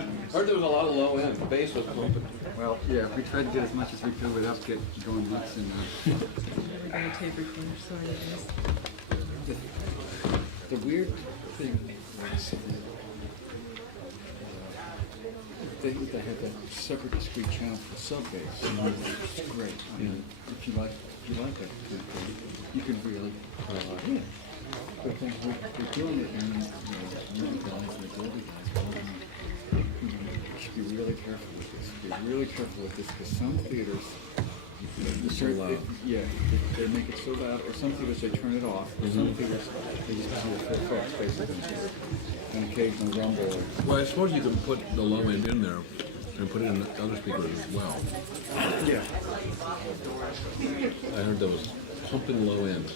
on. Heard there was a lot of low end. The bass was pumping. Well, yeah, we tried to get as much as we could without getting going nuts. And We're going to tape recorder, sorry guys. the weird thing was they had that separate discrete channel for sub bass. It's great. I mean, if you like that, you can really. But then we're doing it, and you guys, the Dolby guys, you should be really careful with this. Be really careful with this, because some theaters, they make it so loud, or some theaters they turn it off, or some theaters they just do a full effects basically, an occasional rumble. Well, I suppose you can put the low end in there and put it in the other speakers as well. Yeah. I heard there was pumping low end.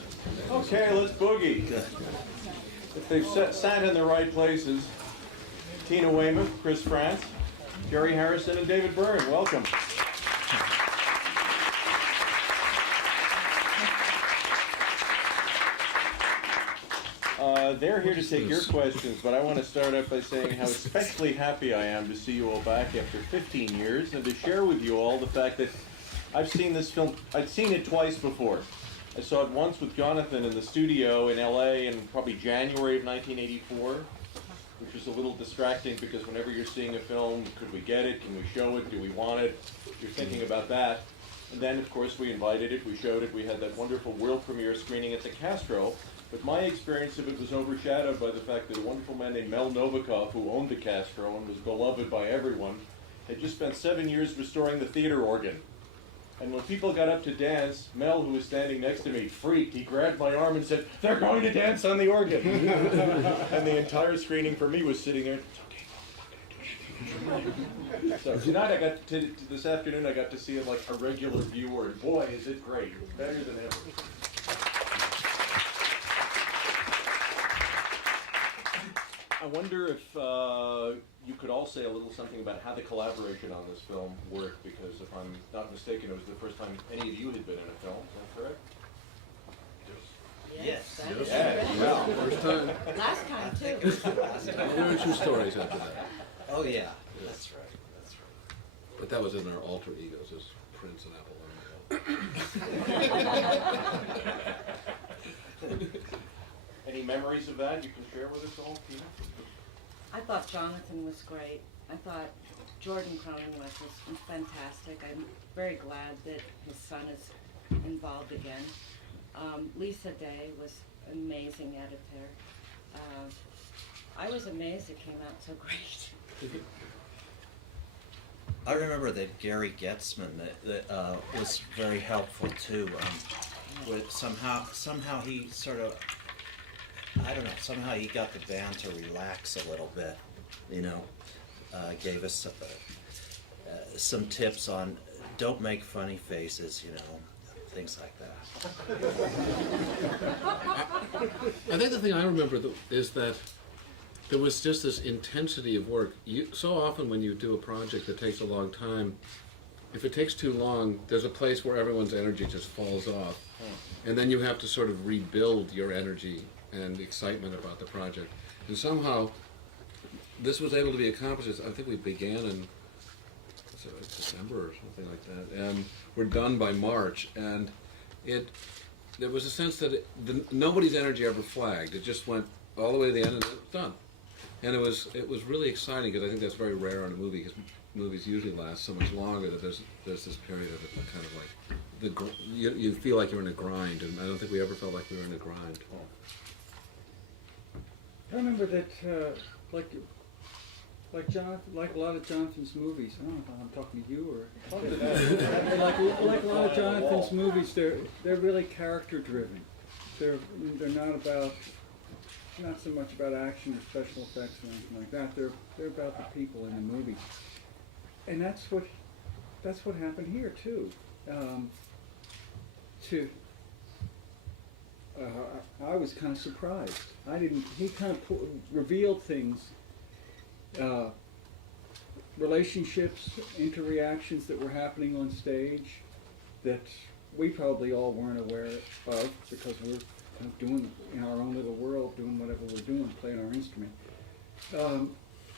Okay, let's boogie. If they've sat in the right places, Tina Weymouth, Chris Frantz, Jerry Harrison, and David Byrne, welcome. They're here to take your questions, but I want to start out by saying how especially happy I am to see you all back after 15 years and to share with you all the fact that I've seen this film, I've seen it twice before. I saw it once with Jonthan in the studio in LA in probably January of 1984, which was a little distracting because whenever you're seeing a film, could we get it, can we show it, do we want it, you're thinking about that. And then, of course, we invited it, we showed it, we had that wonderful world premiere screening at the Castro. But my experience of it was overshadowed by the fact that a wonderful man named Mel Novikov, who owned the Castro and was beloved by everyone, had just spent 7 years restoring the theater organ. And when people got up to dance, Mel, who was standing next to me, freaked. He grabbed my arm and said, "They're going to dance on the organ." And the entire screening for me was sitting there, "It's okay. So tonight I got to, this afternoon I got to see it like a regular viewer, and boy, is it great. Better than ever. I wonder if you could all say a little something about how the collaboration on this film worked, because if I'm not mistaken, it was the first time any of you had been in a film, is that correct? Yes. Well, first time. Last time, too. There were two stories after that. Oh, yeah. That's right. But that was in our alter egos as Prince and Apple. Any memories of that you can share with us all, Tina? I thought Jonthan was great. I thought Jordan Cronenweth was fantastic. I'm very glad that his son is involved again. Lisa Day was an amazing editor. I was amazed it came out so great. I remember that Gary Getzman that was very helpful too. With somehow he sort of, I don't know, somehow he got the band to relax a little bit, you know, gave us some tips on don't make funny faces, you know, things like that. I think the thing I remember is that there was just this intensity of work. So often when you do a project that takes a long time, if it takes too long, there's a place where everyone's energy just falls off. And then you have to sort of rebuild your energy and excitement about the project. And somehow, this was able to be accomplished. I think we began in December or something like that. And we're done by March. And there was a sense that nobody's energy ever flagged. It just went all the way to the end and it was done. And it was really exciting, because I think that's very rare in a movie, because movies usually last so much longer that there's this period of kind of like you feel like you're in a grind, and I don't think we ever felt like we were in a grind. I remember that, like a lot of Jonathan's movies. I don't know if I'm talking to you or like a lot of Jonathan's movies. They're really character driven. They're not so much about action or special effects or anything like that. They're about the people in the movie, and that's what happened here too. I was kind of surprised. He kind of revealed things, relationships, interreactions that were happening on stage that we probably all weren't aware of, because we're kind of doing in our own little world, doing whatever we're doing, playing our instrument.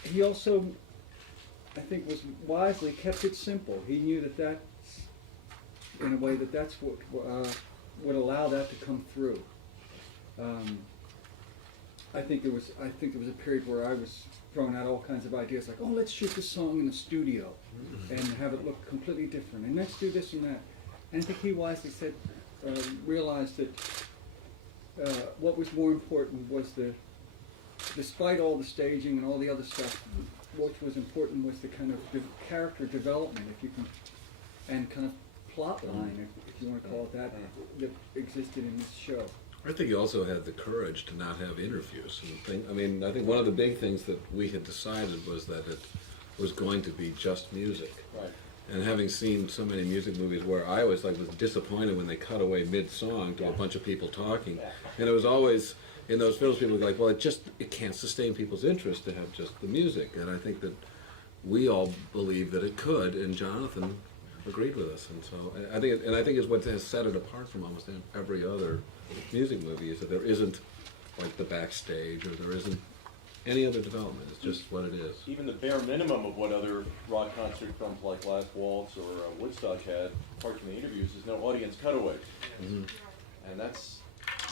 He also I think, was wisely kept it simple. He knew that that's, in a way, that's what would allow that to come through. I think there was a period where I was throwing out all kinds of ideas, like, oh, let's shoot this song in the studio and have it look completely different, and let's do this and that. And I think he wisely said, realized that what was more important was despite all the staging and all the other stuff, what was important was the kind of character development, if you can, and kind of plot line, if you want to call it that, that existed in this show. I think he also had the courage to not have interviews. I think one of the big things that we had decided was that it was going to be just music. Right. And having seen so many music movies where I always was disappointed when they cut away mid-song to a bunch of people talking, and it was always in those films people were like, well, it can't sustain people's interest to have just the music. And I think that we all believed that it could, and Jonthan agreed with us. And so I think it's what has set it apart from almost every other music movie is that there isn't like the backstage or there isn't any other development. It's just what it is. Even the bare minimum of what other rock concert films like Last Waltz or Woodstock had, apart from the interviews, is no audience cutaways. Mm-hmm. And that's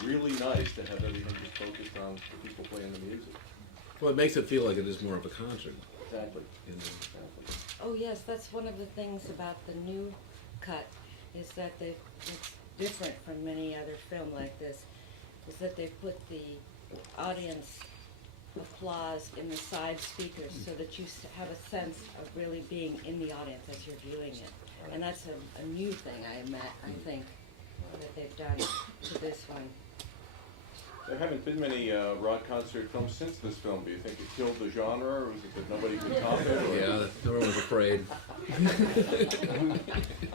really nice to have everything just focused on the people playing the music. Well, it makes it feel like it is more of a concert. Exactly. You know? Exactly. Oh yes, that's one of the things about the new cut, is that it's different from any other film like this, is that they put the audience applause in the side speakers so that you have a sense of really being in the audience as you're viewing it. And that's a new thing, I think, that they've done to this one. There haven't been many rock concert films since this film. Do you think it killed the genre, or was it that nobody could top it? Or? Yeah, everyone was afraid.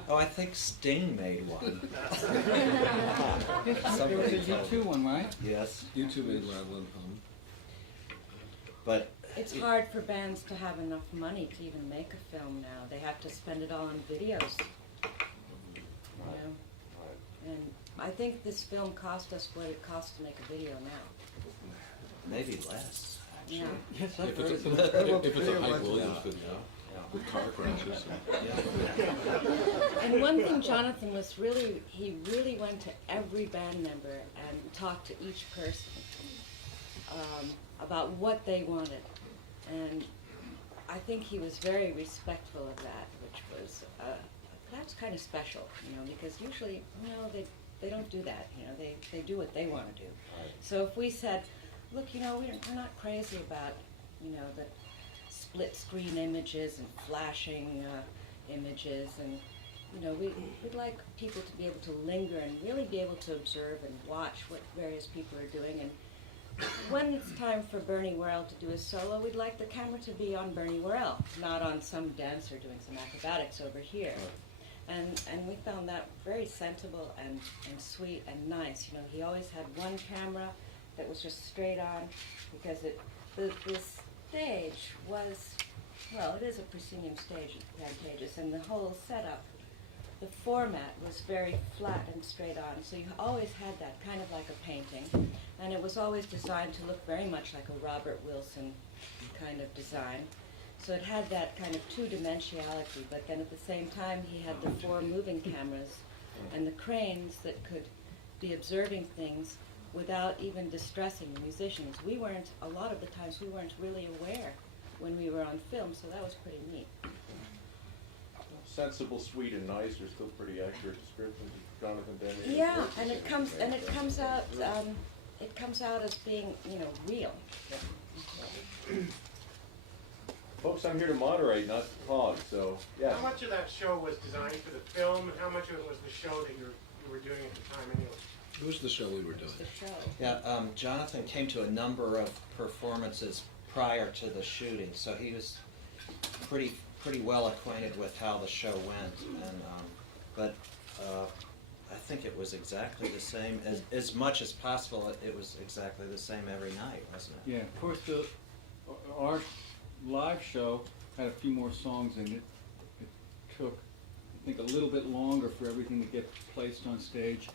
Oh, I think Sting made one. There was a Somebody told U2 one, right? Yes, YouTube made Loudland home. but It's hard for bands to have enough money to even make a film now. They have to spend it all on videos. You know? And I think this film cost us what it costs to make a video now. maybe less. Yeah. Yes, If it's a Hype Williams video with car crashes. And one thing Jonthan was he really went to every band member and talked to each person about what they wanted. And I think he was very respectful of that, which was, that's kind of special, you know, because usually, you know, they don't do that, you know, they do what they want to do. So if we said, look, you know, we're not crazy about, you know, the split screen images and flashing images, and, you know, we'd like people to be able to linger and really be able to observe and watch what various people are doing. And when it's time for Bernie Worrell to do a solo, we'd like the camera to be on Bernie Worrell, not on some dancer doing some acrobatics over here. And we found that very sensible and sweet and nice. You know, he always had one camera that was just straight on, because the stage was, well, it is a proscenium stage at Pantages, and the whole setup, the format was very flat and straight on, so you always had that kind of like a painting, and it was always designed to look very much like a Robert Wilson kind of design. So it had that kind of two-dimensionality, but then at the same time he had the four moving cameras and the cranes that could be observing things without even distressing the musicians. A lot of the times we weren't really aware when we were on film, so that was pretty neat. Sensible, sweet, and nice are still pretty accurate descriptions of Jonthan Demme. Yeah, and it comes out as being, you know, real. Folks, I'm here to moderate, not to talk, so, yeah. How much of that show was designed for the film, and how much of it was the show that you were doing at the time anyway? It was the show we were doing. The show. Yeah, Jonthan came to a number of performances prior to the shooting, so he was pretty well acquainted with how the show went. And but I think it was exactly the same, as much as possible. It was exactly the same every night, wasn't it? Yeah, of course, our live show had a few more songs in it. It took, I think, a little bit longer for everything to get placed on stage.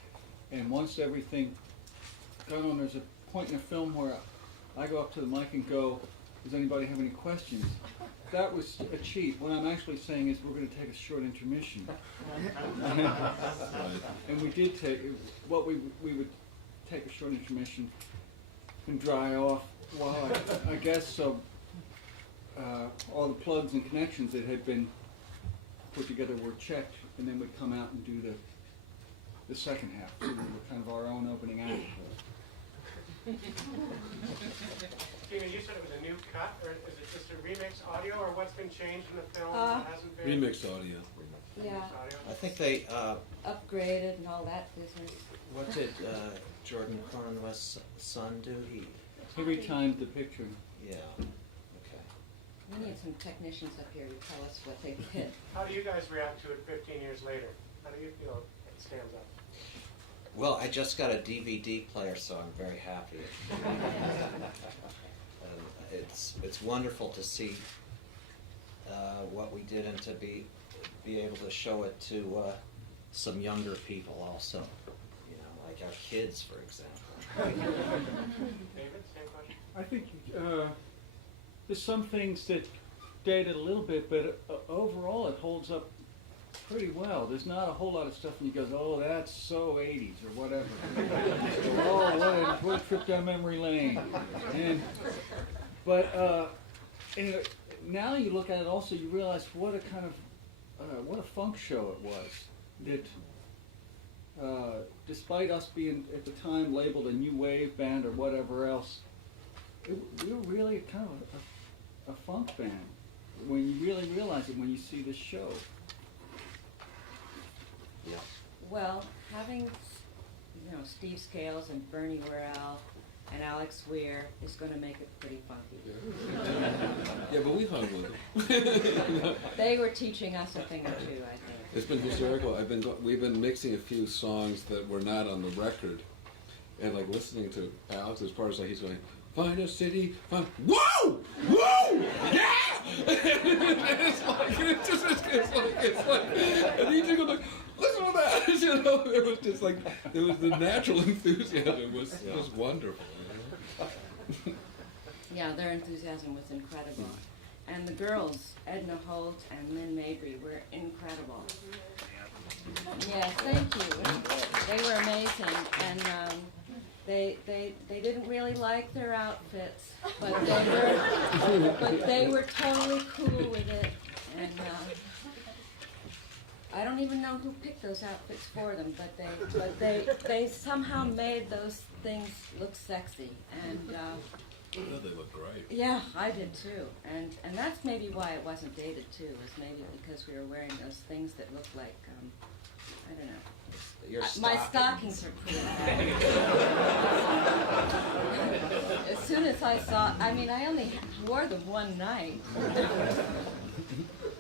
And once everything got on, there's a point in the film where I go up to the mic and go, does anybody have any questions? That was a cheat. What I'm actually saying is we're going to take a short intermission. And we did take, we would take a short intermission and dry off while I guess all the plugs and connections that had been put together were checked, and then we'd come out and do the second half. So we were kind of our own opening act. Tina, you said it was a new cut, or is it just a remix audio, or what's been changed in the film that hasn't been? Remixed audio. Yeah, Audio? I think they, upgraded and all that business. what did Jordan Cronenwest's son do? He Retimed the picture. Yeah, okay. We need some technicians up here to tell us what they did. How do you guys react to it 15 years later? How do you feel it stands up? Well, I just got a DVD player, so I'm very happy. It's wonderful to see what we did and to be able to show it to some younger people also. You know, like our kids, for example. David, same question? I think there's some things that dated a little bit, but overall it holds up pretty well. There's not a whole lot of stuff and you go, oh, that's so 80s or whatever. Oh, what a trip down memory lane. But now you look at it also, you realize what a kind of, what a funk show it was. That despite us being at the time labeled a new wave band or whatever else, we were really kind of a funk band. When you really realize it when you see this show. Yeah. Well, having, Steve Scales and Bernie Worrell and Alex Weir is going to make it pretty funky. Yeah, but we hung with them. They were teaching us a thing or two, I think. It's been hysterical. We've been mixing a few songs that were not on the record, and like listening to Alex's parts, like he's going, "Find a city, find whoa, whoa, yeah!" it's like, and he just goes like, "Listen to that!" It was just like it was the natural enthusiasm was wonderful. Yeah, their enthusiasm was incredible. And the girls, Edna Holt and Lynn Mabry, were incredible. Yes, thank you. They were amazing. And they didn't really like their outfits, but they were totally cool with it. And I don't even know who picked those outfits for them, but they somehow made those things look sexy. And Oh, they look great. yeah, I did too. And that's maybe why it wasn't dated too, was maybe because we were wearing those things that looked like, I don't know. Your My stockings are pretty bad. As soon as I saw, I only wore them one night.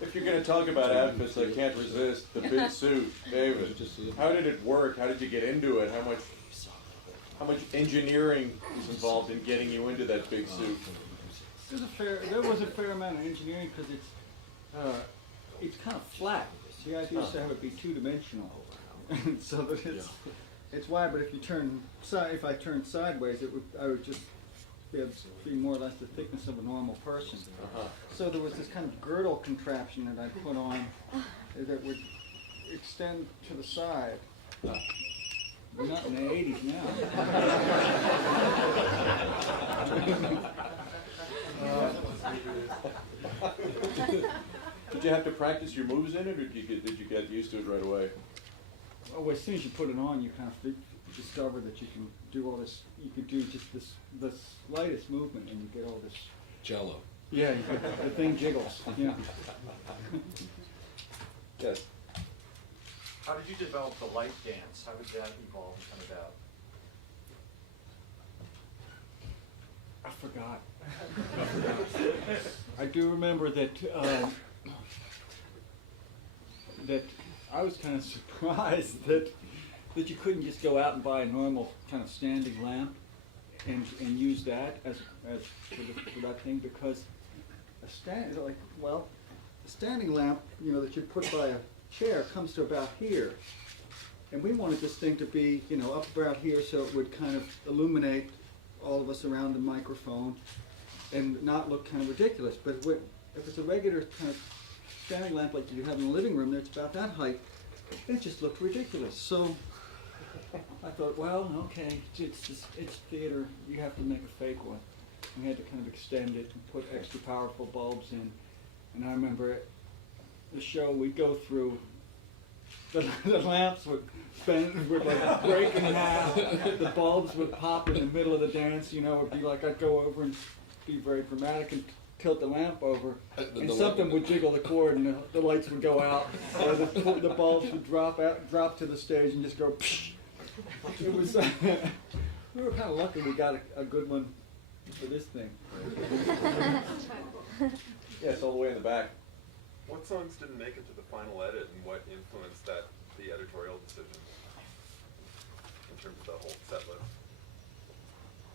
If you're going to talk about outfits, I can't resist the big suit, David. How did it work? How did you get into it? How much engineering is involved in getting you into that big suit? There was a fair amount of engineering because it's kind of flat. The idea is to have it be two-dimensional, so that it's wide. But if I turned sideways, I would just be more or less the thickness of a normal person. So there was this kind of girdle contraption that I put on that would extend to the side. We're not in the 80s now. Did you have to practice your moves in it, or did you get used to it right away? Oh, as soon as you put it on, you kind of discover that you can do all this. You could do just the slightest movement, and you get all this. Jello. Yeah, the thing jiggles. Yeah. Yes. How did you develop the light dance? How did that evolve and come about? I forgot. I do remember that that I was kind of surprised that you couldn't just go out and buy a normal kind of standing lamp and use that as for that thing, because a standing lamp, that you put by a chair comes to about here, and we wanted this thing to be up about here so it would kind of illuminate all of us around the microphone, and not look kind of ridiculous. But if it's a regular kind of standing lamp like you have in the living room, that's about that height, it just looked ridiculous. So I thought, well, okay, it's theater. You have to make a fake one. We had to kind of extend it and put extra powerful bulbs in. And I remember the show we'd go through, the lamps would bend, would like break in half. The bulbs would pop in the middle of the dance. You know, it'd be like I'd go over and be very dramatic and tilt the lamp over, and something would jiggle the cord, and the lights would go out, or the bulbs would drop to the stage and just go. Psh. It was. We were kind of lucky we got a good one for this thing. Yes, all the way in the back. What songs didn't make it to the final edit, and what influenced the editorial decision in terms of the whole set list?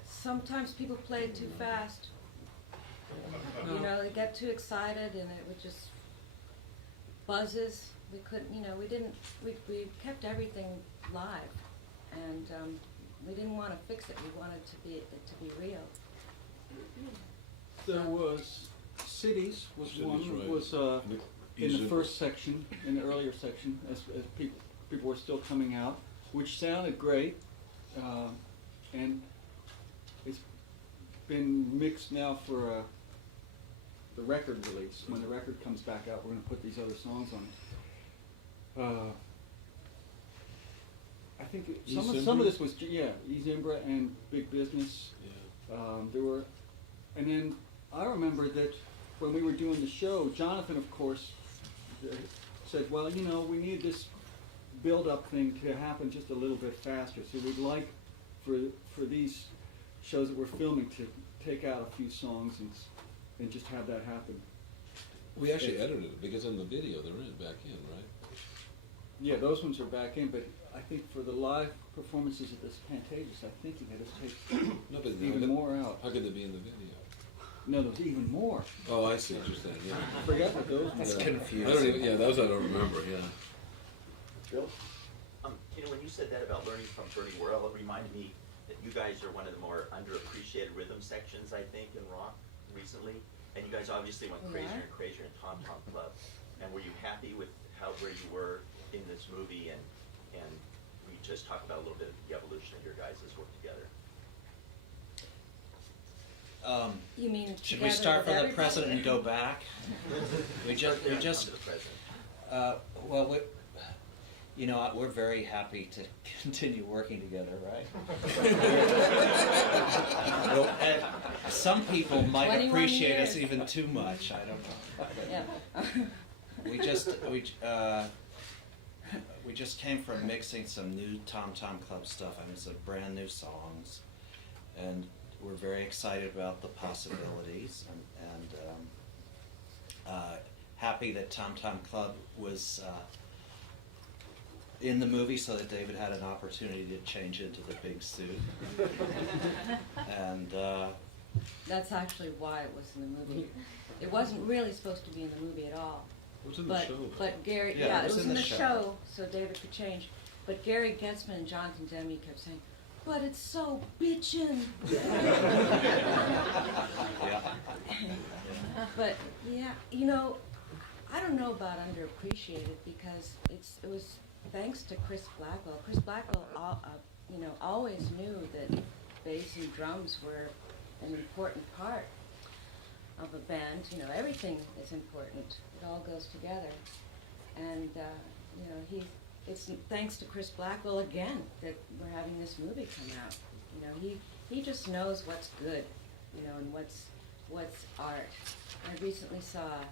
Sometimes people play it too fast. You know, they get too excited and it would just buzzes. We couldn't, you know, we kept everything live, and we didn't want to fix it. We wanted it to be real. There was Cities was Cities, one right. was in the first section, in the earlier section, as people were still coming out, which sounded great, and it's been mixed now for the record release. When the record comes back out, we're going to put these other songs on it. I think some of this was Zimbra and Big Business. Yeah. There were, and then I remember that when we were doing the show, Jonthan, of course, said, well, you know, we need this build-up thing to happen just a little bit faster. So we'd like for these shows that we're filming to take out a few songs and just have that happen. We actually edited it because in the video they're back in, right? Yeah, those ones are back in, but I think for the live performances of this Pantages, I think you had to take No, but even more out. How could they be in the video? No, there's even more. Oh, I see what you're saying. Yeah. I forget what those That's were. confusing. I don't even. Yeah, those I don't remember. Yeah. Bill? You know, when you said that about learning from Bernie Worrell, it reminded me that you guys are one of the more underappreciated rhythm sections, I think, in rock recently. And you guys obviously went crazier and crazier in Tom Tom Club. And were you happy with where you were in this movie? And we just talked about a little bit of the evolution of your guys' work together. You mean Should we together start with from the everybody? present and go back? we just, To the present. well, you know, we're very happy to continue working together, right? Well, some people might 21 appreciate us years. even too much. I don't know. Yeah. We just came from mixing some new Tom Tom Club stuff. I mean, some brand new songs, and we're very excited about the possibilities, and happy that Tom Tom Club was in the movie, so that David had an opportunity to change into the big suit. And That's actually why it was in the movie. It wasn't really supposed to be in the movie at all. It was in the show. But Gary, Yeah, it was in the show, so David could change. But Gary Getzman and Jonthan Demme kept saying, "But it's so bitchin'." yeah. But yeah, you know, I don't know about underappreciated because it was thanks to Chris Blackwell. Chris Blackwell, always knew that bass and drums were an important part of a band. You know, everything is important. It all goes together. And it's thanks to Chris Blackwell again that we're having this movie come out. You know, he just knows what's good, you know, and what's art. I recently saw a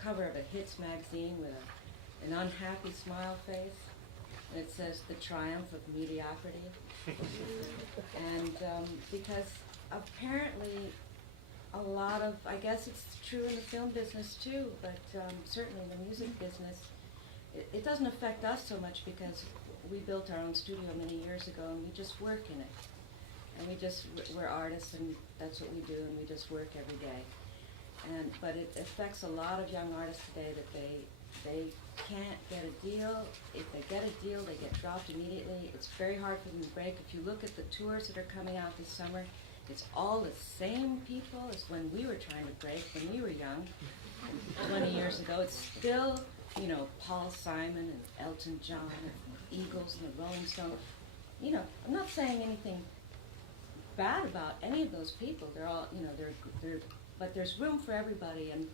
cover of a Hits magazine with an unhappy smile face, and it says "The Triumph of Mediocrity." And because apparently a lot of, I guess it's true in the film business too, but certainly in the music business, it doesn't affect us so much because we built our own studio many years ago and we just work in it. And we're artists and that's what we do, and we just work every day. But it affects a lot of young artists today that they can't get a deal. If they get a deal, they get dropped immediately. It's very hard for them to break. If you look at the tours that are coming out this summer, it's all the same people as when we were trying to break, when we were young, 20 years ago. It's still, you know, Paul Simon and Elton John and the Eagles and the Rolling Stones. You know, I'm not saying anything bad about any of those people. They're all, you know, they're but there's room for everybody, and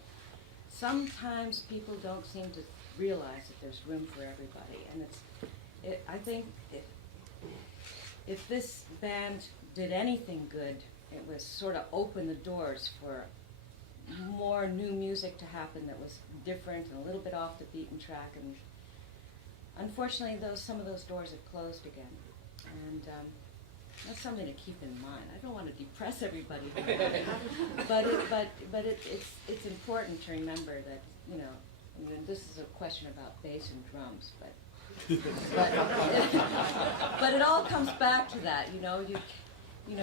sometimes people don't seem to realize that there's room for everybody. And I think if this band did anything good, it was sort of open the doors for more new music to happen that was different and a little bit off the beaten track. And unfortunately, some of those doors have closed again. And that's something to keep in mind. I don't want to depress everybody, but it's important to remember that, you know, I mean, this is a question about bass and drums, but it all comes back to that. You know,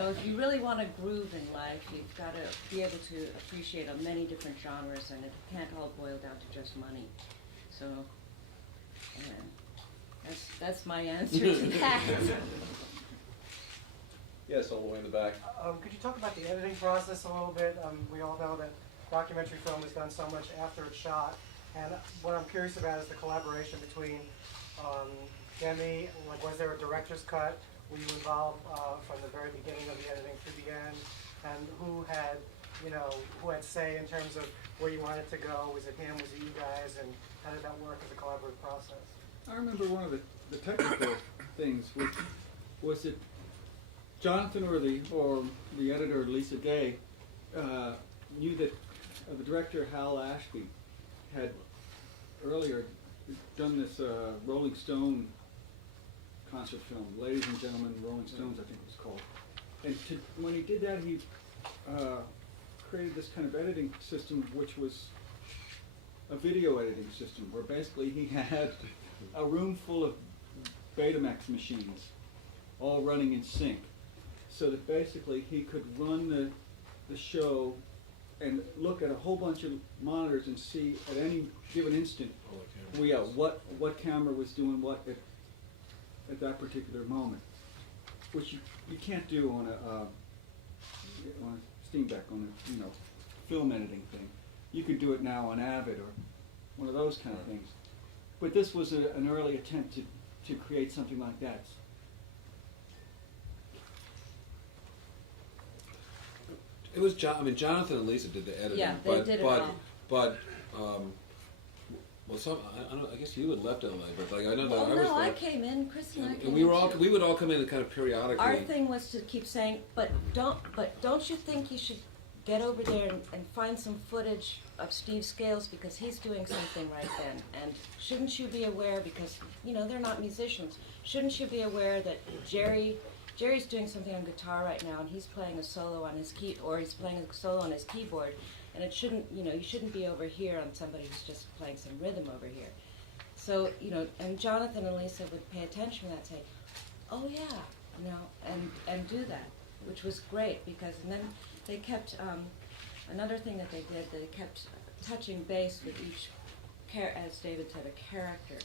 if you really want to groove in life, you've got to be able to appreciate many different genres, and it can't all boil down to just money. So, that's my answer to that. Yes, all the way in the back. Could you talk about the editing process a little bit? We all know that documentary film is done so much after it's shot, and what I'm curious about is the collaboration between Demme. Like, was there a director's cut? Were you involved from the very beginning of the editing to the end? And who had say in terms of where you wanted to go? Was it him? Was it you guys? And how did that work as a collaborative process? I remember one of the technical things was that Jonthan or the editor Lisa Day knew that the director Hal Ashby had earlier done this Rolling Stone concert film, Ladies and Gentlemen, Rolling Stones, I think it was called. And when he did that, he created this kind of editing system, which was a video editing system, where basically he had a room full of Betamax machines, all running in sync, so that basically he could run the show and look at a whole bunch of monitors and see at any given instant what camera was doing what at that particular moment, which you can't do on a Steam Deck, on a film editing thing. You could do it now on Avid or one of those kind of things. But this was an early attempt to create something like that. It was Jonthan and Lisa did the editing. Yeah, they did it all. But I guess you had left LA, but like I know that I was. I came in. Chris and I came and in. we would all come in and kind of periodically. Our thing was to keep saying, but don't you think you should get over there and find some footage of Steve Scales, because he's doing something right then, and shouldn't you be aware, because they're not musicians, shouldn't you be aware that Jerry's doing something on guitar right now, and he's playing a solo on his he's playing a solo on his keyboard, and it shouldn't, you shouldn't be over here on somebody who's just playing some rhythm over here. So, and Jonthan and Lisa would pay attention to that, and say, oh yeah, and do that, which was great, because, and then they kept, another thing that they did, they kept touching base with each, as David said, a character.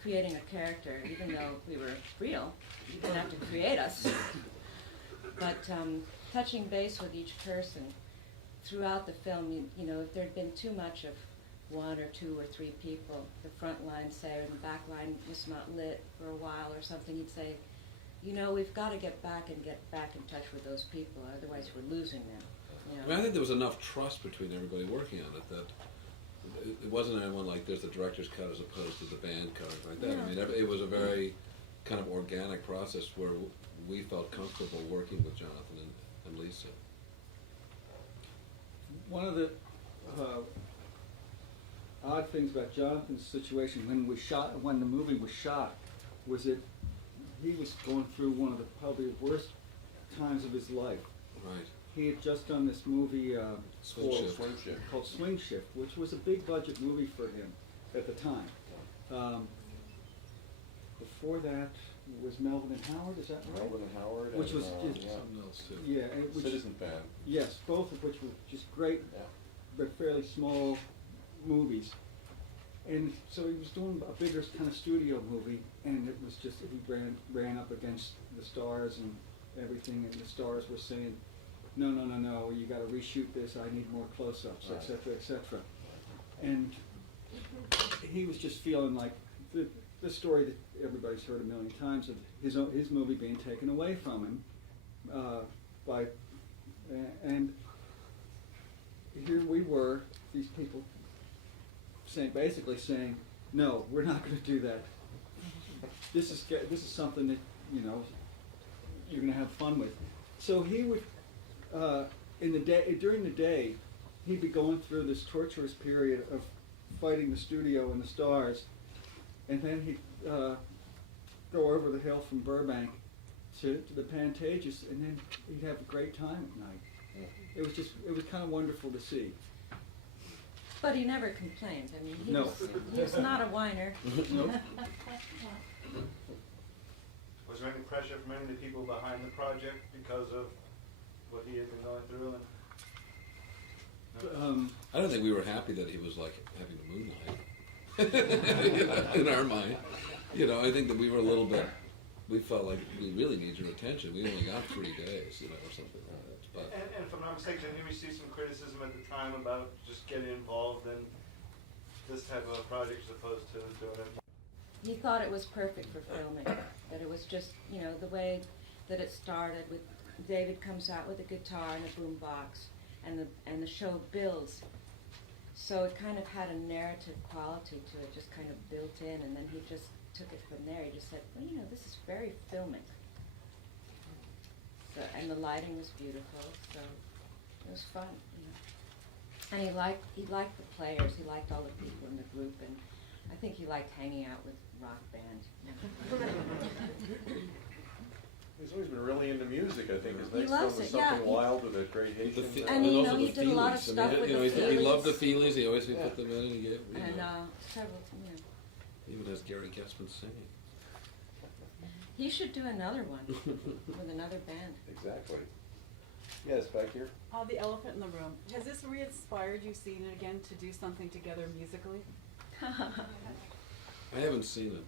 Creating a character, even though we were real, you didn't have to create us. But touching base with each person throughout the film, if there'd been too much of one or two or three people, the front line, say, or the back line was not lit for a while or something, he'd say, we've got to get back in touch with those people, otherwise we're losing them. I mean, I think there was enough trust between everybody working on it that it wasn't anyone like there's the director's cut as opposed to the band cut or like that. Yeah. I mean, it was a very kind of organic process where we felt comfortable working with Jonthan and Lisa. One of the odd things about Jonathan's situation when the movie was shot, was that he was going through one of the probably worst times of his life. Right. He had just done this movie Swing Shift. called Swing Shift, which was a big budget movie for him at the time. Before that was Melvin and Howard, is that right? Melvin and Howard. Which was something else too. Yeah, Citizen Band. Yes, both of which were just great, but fairly small movies. And so he was doing a bigger kind of studio movie, and it was just, he ran up against the stars, everything, and the stars were saying, no, no, no, no, you got to reshoot this. I need more close-ups, Right. etc., etc. And he was just feeling like the story that everybody's heard a million times of his movie being taken away from him and here we were, these people basically saying, no, we're not going to do that. This is something that you're going to have fun with. So he would during the day, he'd be going through this torturous period of fighting the studio and the stars, and then he'd go over the hill from Burbank to the Pantages, and then he'd have a great time at night. It was kind of wonderful to see. But he never complained. I mean, he No. was not a whiner. Nope. Was there any pressure from any of the people behind the project because of what he had been going through? I don't think we were happy that he was like having a moonlight in our mind. I think that we were a little bit. We felt like we really need your attention. We only got 3 days, or something like that. But And if I'm not mistaken, you received some criticism at the time about just getting involved in this type of a project as opposed to doing it. He thought it was perfect for filming. That it was just, the way that it started with David comes out with a guitar and a boombox, and the show builds. So it kind of had a narrative quality to it, just kind of built in, and then he just took it from there. He just said, well, this is very filmic. So, and the lighting was beautiful, so it was fun. And he liked the players. He liked all the people in the group, and I think he liked hanging out with rock band. He's always been really into music. I think his He next loves film was it, yeah. Something Wild with a Great Haitian. And he also the did a lot of feelings. stuff with the he feelings. loved the feelings. He always put them in, and he gave. And several, Even as Gary Guessman singing. He should do another one with another band. Exactly. Yes, back here. The Elephant in the Room. Has this re-inspired you seeing it again to do something together musically? I haven't seen it.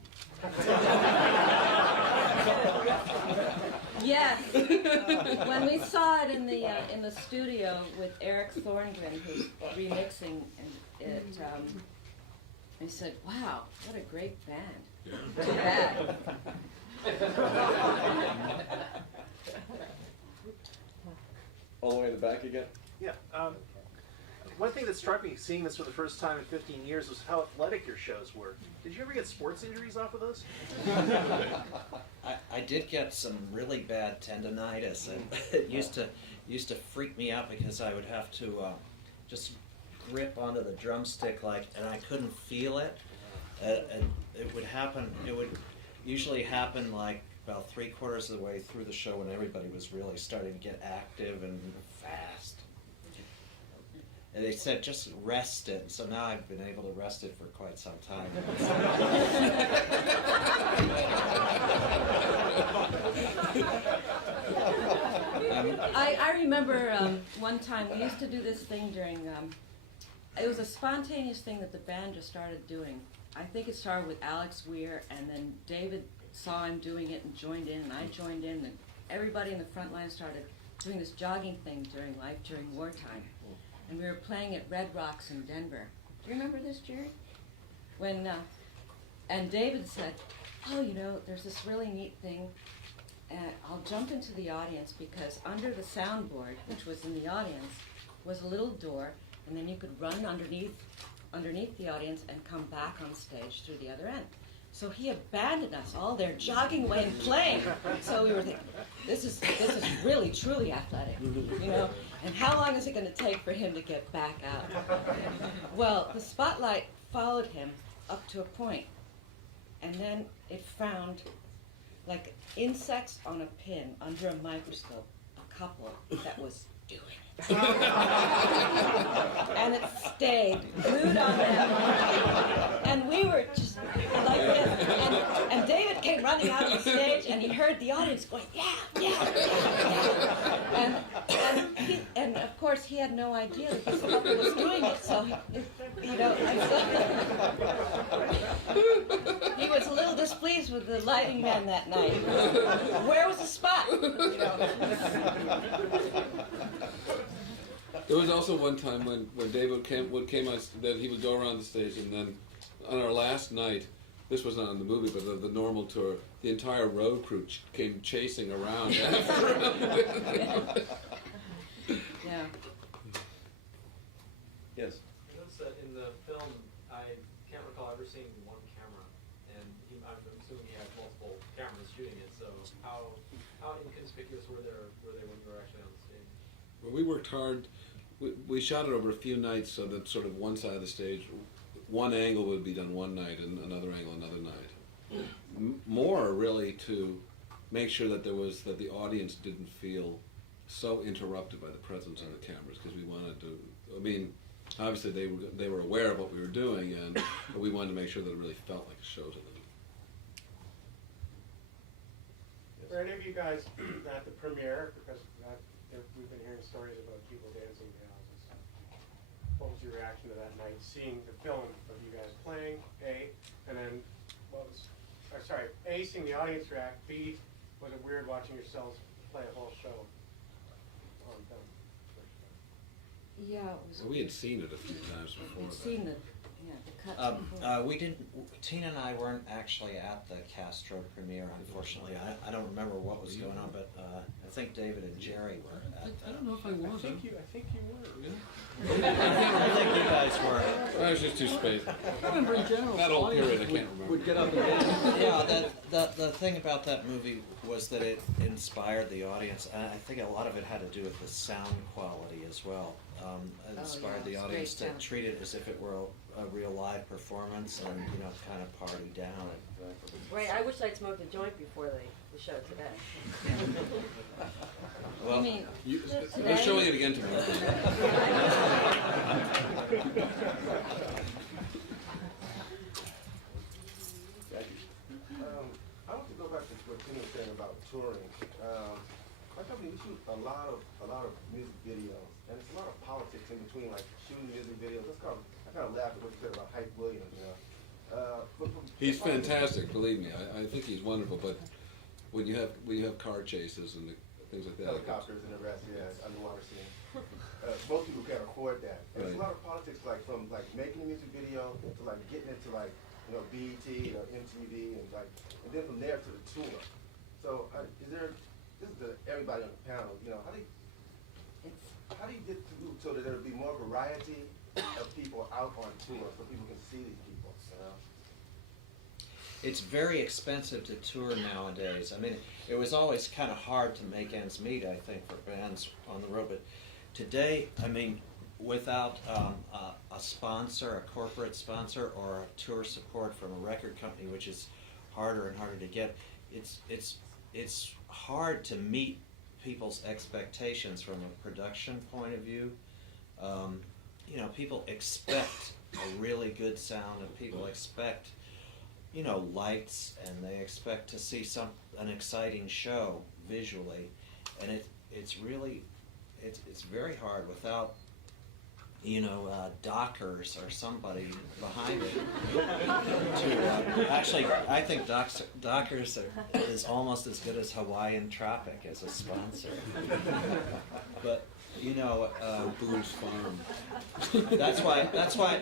Yes. When we saw it in the studio with Eric Thorngren, who's remixing it, we said, "Wow, what a great band! Too bad." All the way in the back again. Yeah. One thing that struck me seeing this for the first time in 15 years was how athletic your shows were. Did you ever get sports injuries off of those? I did get some really bad tendonitis, and it used to freak me out because I would have to just grip onto the drumstick and I couldn't feel it, and it would happen. It would usually happen like about 3/4 of the way through the show when everybody was really starting to get active and fast. And they said just rest it, so now I've been able to rest it for quite some time. I remember one time we used to do this thing during. It was a spontaneous thing that the band just started doing. I think it started with Alex Weir, and then David saw him doing it and joined in, and I joined in, and everybody in the front line started doing this jogging thing during wartime. And we were playing at Red Rocks in Denver. Do you remember this, Jerry? And David said, "Oh, there's this really neat thing. I'll jump into the audience because under the soundboard, which was in the audience, was a little door, and then you could run underneath the audience and come back on stage through the other end." So he abandoned us all there, jogging away and playing. So we were thinking, this is really, truly athletic, And how long is it going to take for him to get back out? Well, the spotlight followed him up to a point, and then it found, like insects on a pin under a microscope, a couple that was doing it. And it stayed glued on them. And we were just like this. And David came running out on the stage, and he heard the audience going, "Yeah, yeah, yeah." And of course, he had no idea that this couple was doing it. So, he was a little displeased with the the lighting man that night. Where was the spot? You know. There was also one time when David came on, that he would go around the stage, and then on our last night, this was not in the movie, but the normal tour, the entire road crew came chasing around after him. Yeah. Yes. I noticed that in the film, I can't recall ever seeing one camera, and I'm assuming he had multiple cameras shooting it. So how inconspicuous were they when you were actually on the stage? Well, we worked hard. We shot it over a few nights, so that sort of one side of the stage, one angle would be done one night, and another angle another night. More really to make sure that that the audience didn't feel so interrupted by the presence of the cameras, because we wanted to. I mean, obviously they were aware of what we were doing, but we wanted to make sure that it really felt like a show to them. Were any of you guys at the premiere? Because we've been hearing stories about people dancing gals and stuff. What was your reaction to that night, seeing the film of you guys playing, A, and then A, seeing the audience react, B, was it weird watching yourselves play a whole show on film? Yeah, it was. Well, we had seen it a few times before. We'd seen the cuts before. We didn't. Tina and I weren't actually at the Castro premiere, unfortunately. I don't remember what was going on, but I think David and Jerry were at. I don't know if I was. I think you were. Yeah. I think you guys were. I was just too spaced. I remember in general, That whole audience period I can't remember. would get up and dance. Yeah, the thing about that movie was that it inspired the audience. I think a lot of it had to do with the sound quality as well. It inspired the it's audience great to sound. treat it as if it were a real live performance and kind of party down. Right, I wish I'd smoked a joint before the show today. Well, You mean They're showing it again tomorrow. I want to go back to what Tina was saying about touring. My company, we shoot a lot of music videos, and it's a lot of politics in between, like shooting music videos. I kind of laughed at what you said about Hype Williams, He's fantastic, believe me. I think he's wonderful. But when you have car chases and things like that, helicopters and the rest, yeah, underwater scenes. Most people can't afford that. And There's a lot of politics, like from like making a music video to like getting into like BET or MTV and then from there to the tour. So this is to everybody on the panel. How do you get through so that there will be more variety of people out on tour so people can see these people? It's very expensive to tour nowadays. I mean, it was always kind of hard to make ends meet, I think, for bands on the road. But today, I mean, without a sponsor, a corporate sponsor, or a tour support from a record company, which is harder and harder to get, it's hard to meet people's expectations from a production point of view. People expect a really good sound, and people expect lights, and they expect to see an exciting show visually, and it's very hard without Dockers or somebody behind it. Actually, I think Dockers is almost as good as Hawaiian Tropic as a sponsor. But Boone's Farm. That's why.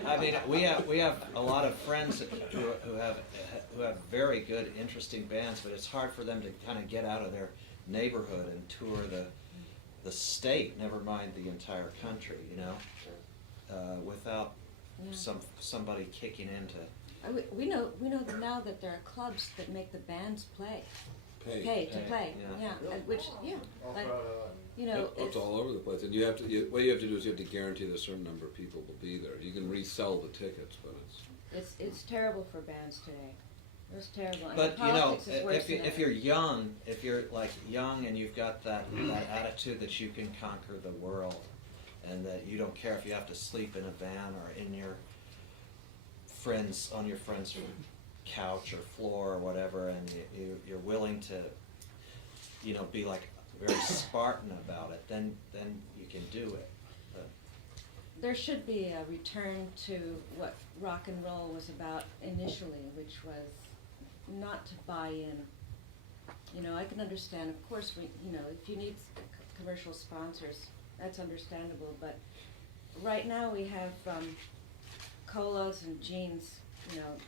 I mean, we have a lot of friends who have very good, interesting bands, but it's hard for them to kind of get out of their neighborhood and tour the state. Never mind the entire country. Without somebody kicking into. We know now that there are clubs that make the bands play. Pay to play. Yeah. It's all over the place, and what you have to do is you have to guarantee that a certain number of people will be there. You can resell the tickets, but it's terrible for bands today. It's terrible. But if you're young, and you've got that attitude that you can conquer the world, and that you don't care if you have to sleep in a van or in your friend's couch or floor or whatever, and you're willing to be like very Spartan about it, then you can do it. There should be a return to what rock and roll was about initially, which was not to buy in. You know, I can understand, of course, if you need commercial sponsors, that's understandable, but right now we have colas and jeans,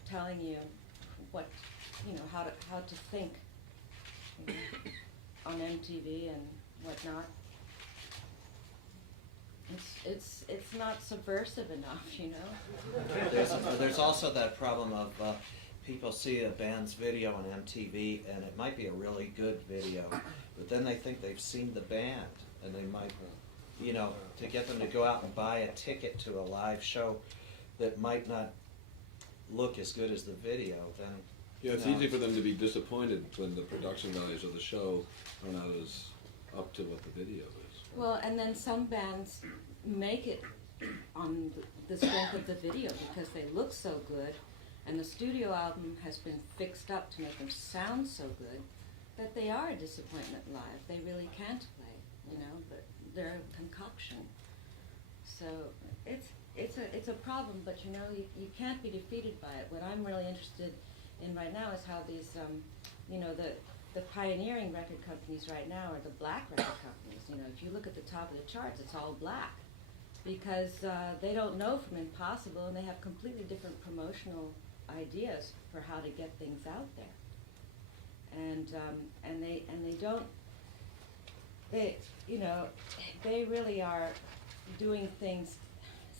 telling you what, how to think on MTV and whatnot. It's not subversive enough, There's also that problem of people see a band's video on MTV, and it might be a really good video, but then they think they've seen the band, and they might, to get them to go out and buy a ticket to a live show that might not look as good as the video, then... Yeah, it's easy for them to be disappointed when the production values of the show are not as up to what the video is. Well, and then some bands make it on the strength of the video because they look so good, and the studio album has been fixed up to make them sound so good that they are a disappointment live. They really can't play, but they're a concoction. So it's a problem, but you can't be defeated by it. What I'm really interested in right now is how these, the pioneering record companies right now are the black record companies. If you look at the top of the charts, it's all black because they don't know from Impossible, and they have completely different promotional ideas for how to get things out there. And they don't, they really are doing things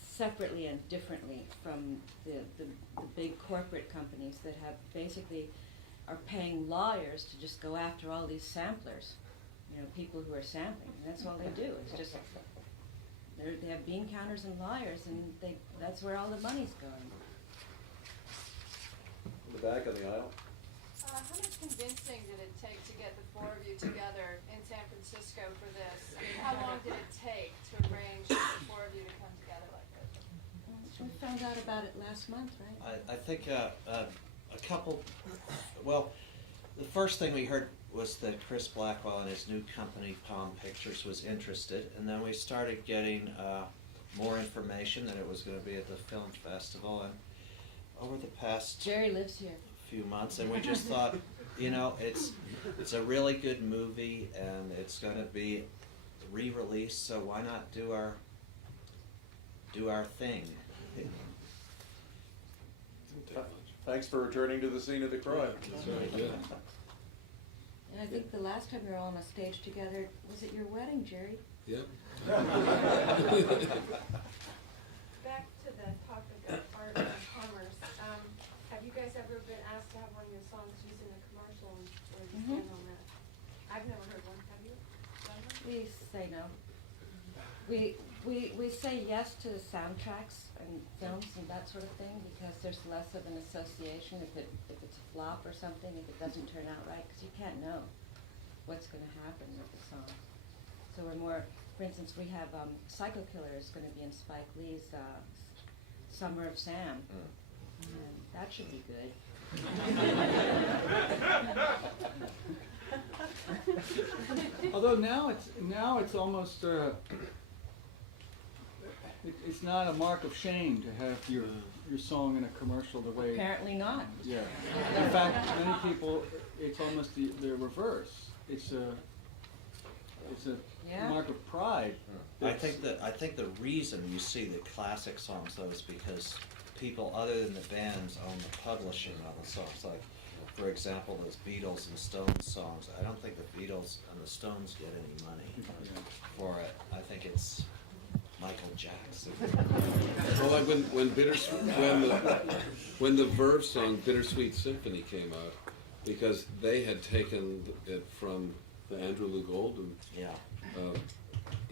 separately and differently from the big corporate companies that have basically are paying lawyers to just go after all these samplers, people who are sampling. And that's all they do. It's just they have bean counters and lawyers, and that's where all the money's going. In the back of the aisle. How much convincing did it take to get the four of you together in San Francisco for this? I mean, how long did it take to arrange for the four of you to come together like this? We found out about it last month, right? I think a couple, well, the first thing we heard was that Chris Blackwell and his new company, Palm Pictures, was interested, and then we started getting more information that it was going to be at the film festival, and over the past Jerry lives here. Few months, and we just thought, it's a really good movie, and it's going to be re-released, so why not do our thing? Thanks for returning to the scene of the crime. That's right, yeah. And I think the last time we were all on a stage together, was it your wedding, Jerry? Yep. Back to the topic of art and commerce. Have you guys ever been asked to have one of your songs used in a commercial, or do you stand on that? I've never heard one. Have you? We say no. We say yes to soundtracks and films and that sort of thing because there's less of an association if it's a flop or something, if it doesn't turn out right, because you can't know what's going to happen with the song. So we're more, for instance, we have Psycho Killer is going to be in Spike Lee's Summer of Sam. And that should be good. Although now it's almost it's not a mark of shame to have your song in a commercial the way. Apparently not. Yeah. In fact, many people, it's almost the reverse. It's a mark of pride. I think the reason you see the classic songs though is because people other than the bands own the publishing of the songs. Like, for example, those Beatles and Stones songs. I don't think the Beatles and the Stones get any money for it. I think it's Michael Jackson. Well, like when the Verve song "Bittersweet Symphony" came out, because they had taken it from the Andrew Loog Oldham. Yeah.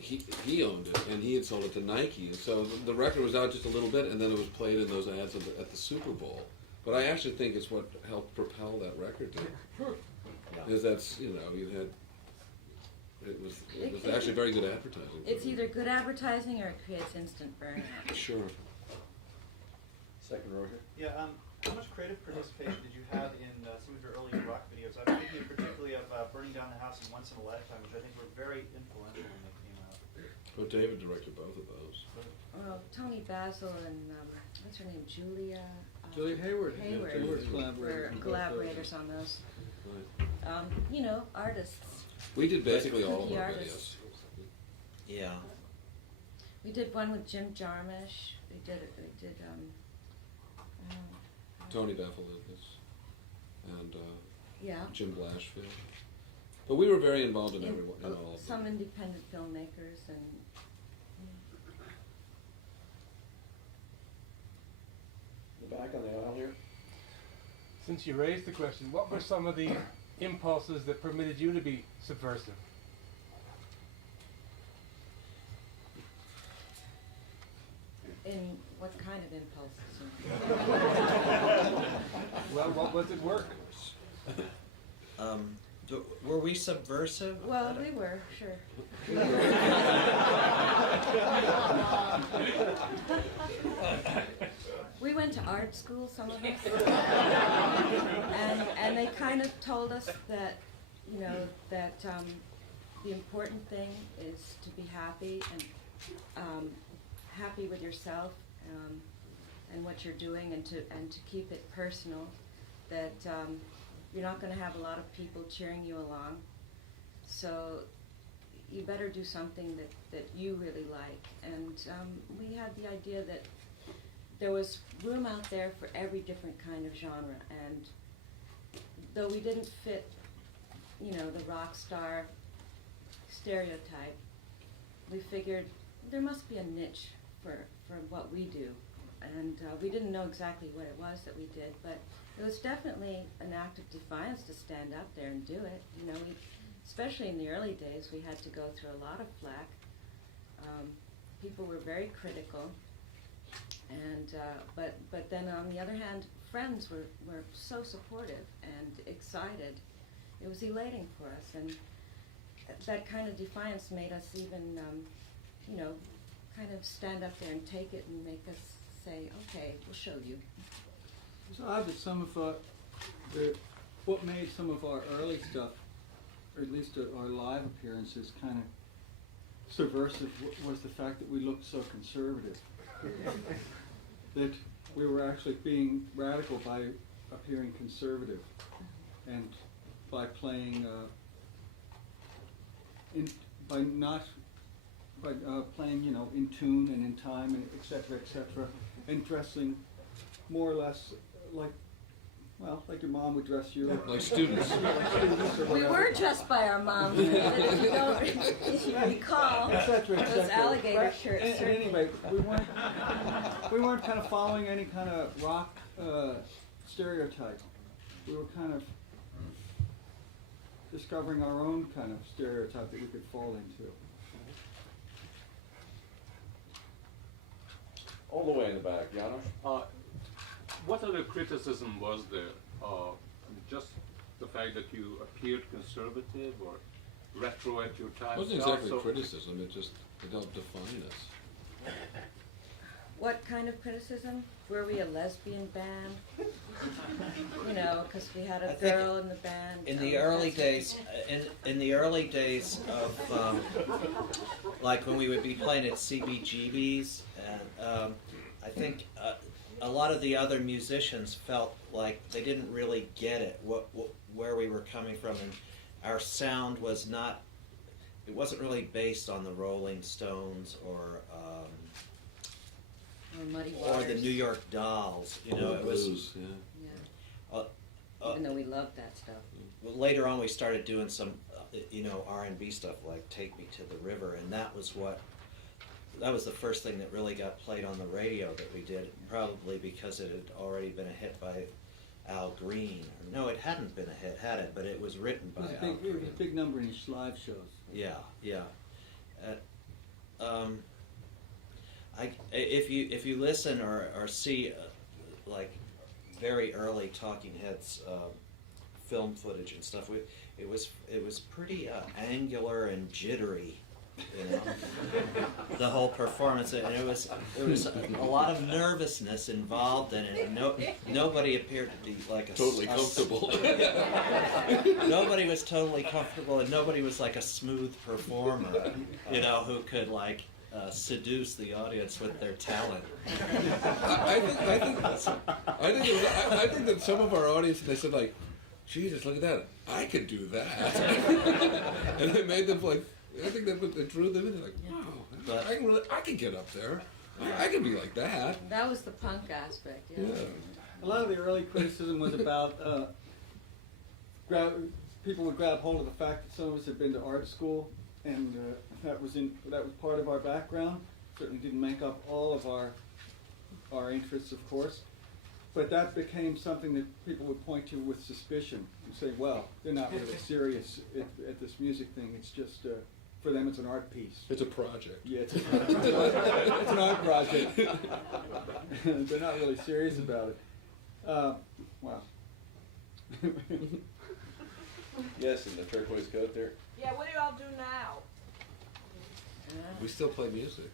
He owned it, and he had sold it to Nike, and so the record was out just a little bit, and then it was played in those ads at the Super Bowl. But I actually think it's what helped propel that record. Is that's you had it was actually very good advertising. It's either good advertising or it creates instant burnout. Sure. Second row here. Yeah. How much creative participation did you have in some of your early rock videos? I'm thinking particularly of Burning Down the House and Once in a Lifetime, which I think were very influential when they came out. But David directed both of those. Well, Tony Basil and what's her name, Julia Billy Hayward. Hayward. Hayward We're collaborated. collaborators on those. You know, artists. We did basically all of Cookie our artists. videos. Yeah. We did one with Jim Jarmusch. We did Tony Baffelidis and yeah. Jim Blashfield. But we were very involved in all of some them. independent filmmakers and The back on the aisle here. Since you raised the question, what were some of the impulses that permitted you to be subversive? in what kind of impulses? Well, what was it work? Were we subversive? Well, we were, sure. We went to art school, some of us, and they kind of told us that, you know, that the important thing is to be happy and happy with yourself and what you're doing, and to keep it personal. That you're not going to have a lot of people cheering you along, so you better do something that you really like. And we had the idea that there was room out there for every different kind of genre, and though we didn't fit, you know, the rock star stereotype, we figured there must be a niche for what we do. And we didn't know exactly what it was that we did, but it was definitely an act of defiance to stand up there and do it. You know, especially in the early days, we had to go through a lot of flack. People were very critical, and but then on the other hand, friends were so supportive and excited. It was elating for us, and that kind of defiance made us even, you know, kind of stand up there and take it and make us say, okay, we'll show you. It's odd that some of what made some of our early stuff, or at least our live appearances, kind of subversive, was the fact that we looked so conservative. That we were actually being radical by appearing conservative, and by playing playing, you know, in tune and in time, and et cetera, and dressing more or less like, well, like your mom would dress you. Like students. Like students or We whatever. were dressed by our moms, but if you recall, Et cetera, et those cetera. alligator Right. shirts. At any rate, we weren't kind of following any kind of rock stereotype. We were kind of discovering our own kind of stereotype that we could fall into. All the way in the back, Janos. What other criticism was there? Just the fact that you appeared conservative or retro at your time? It wasn't exactly criticism, it helped define us. What kind of criticism? Were we a lesbian band? You know, because we had I a think girl in the band. In the early days, in the early days of, like when we would be playing at CBGB's, and I think a lot of the other musicians felt like they didn't really get it, where we were coming from, and our sound was not, it wasn't really based on the Rolling Stones or Muddy or the Waters. New York Dolls. You know, Or it was. blues, yeah. Even though we loved that stuff. Well, later on, we started doing some, you know, R&B stuff like "Take Me to the River," and that was the first thing that really got played on the radio that we did. Probably because it had already been a hit by Al Green. No, it hadn't been a hit, had it? But it was written by Al It was a Green. big number in his live shows. Yeah, yeah. If you listen or see like very early Talking Heads film footage and stuff, it was pretty angular and jittery, you know, the whole performance, and it was a lot of nervousness involved in it. Nobody appeared to be like Totally comfortable. Nobody was totally comfortable, and nobody was like a smooth performer, you know, who could like seduce the audience with their talent. I think that some of our audience, they said like, Jesus, look at that, I could do that. And it made them like, I think that it drew them in, they're like, wow, I can get up there. I can be like that. That was the punk aspect, yeah. A lot of the early criticism was about people would grab hold of the fact that some of us had been to art school, and that was part of our background. Certainly didn't make up all of our interests, of course, but that became something that people would point to with suspicion and say, well, they're not really serious at this music thing. It's just for them, it's an art piece. It's a project. Yeah, it's an art project. They're not really serious about it. Wow. Yes, in the turquoise coat there. Yeah, what do y'all do now? We still play music.